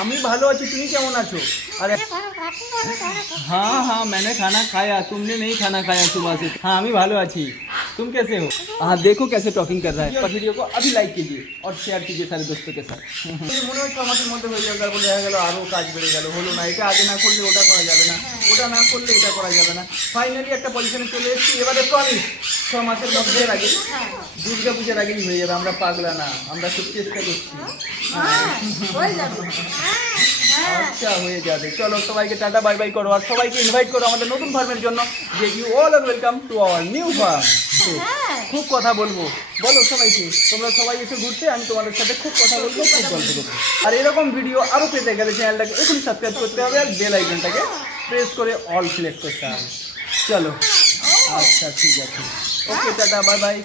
আমি ভালো আছি, তুমি কেমন আছো? अरे हाँ हाँ मैंने खाना खाया, तुमने नहीं खाना खाया सुबह से। हाँ আমি ভালো আছি, तुम कैसे हो? हाँ देखो कैसे टॉकिंग कर रहा है। और वीडियो को अभी लाइक कीजिए और शेयर कीजिए सारे दोस्तों के साथ। মনে হচ্ছে আমাদের মধ্যে হয়ে যাবে, তারপর দেখা গেল আরও কাজ বেড়ে গেল, হলো না, এটা আগে না করলে ওটা করা যাবে না, ওটা না করলে এটা করা যাবে না। ফাইনালি একটা পজিশনে চলে এসেছি। এবারে প্রমিস 6 মাসের মধ্যে আগে, দুর্গা পূজার আগেই হয়ে যাবে। আমরা পাগলা না, আমরা খুব চেষ্টা করছি। আচ্ছা হয়ে যাবে। চলো সবাইকে টাটা বাই বাই করো আর সবাইকে ইনভাইট করো আমাদের নতুন ফার্মের জন্য, যে you all are welcome to our new farm. খুব কথা বলবো, বলো সবাইকে, তোমরা সবাই এসে ঘুরতে, আমি তোমাদের সাথে খুব কথা বলবো, খুব গল্প করবো। আর এরকম ভিডিও আরও পেতে গেলে চ্যানেলটাকে এখনই সাবস্ক্রাইব করতে হবে আর বেল আইকনটাকে প্রেস করে অল সিলেক্ট করতে হবে। চলো আচ্ছা ঠিক আছে, ওকে টাটা বাই বাই।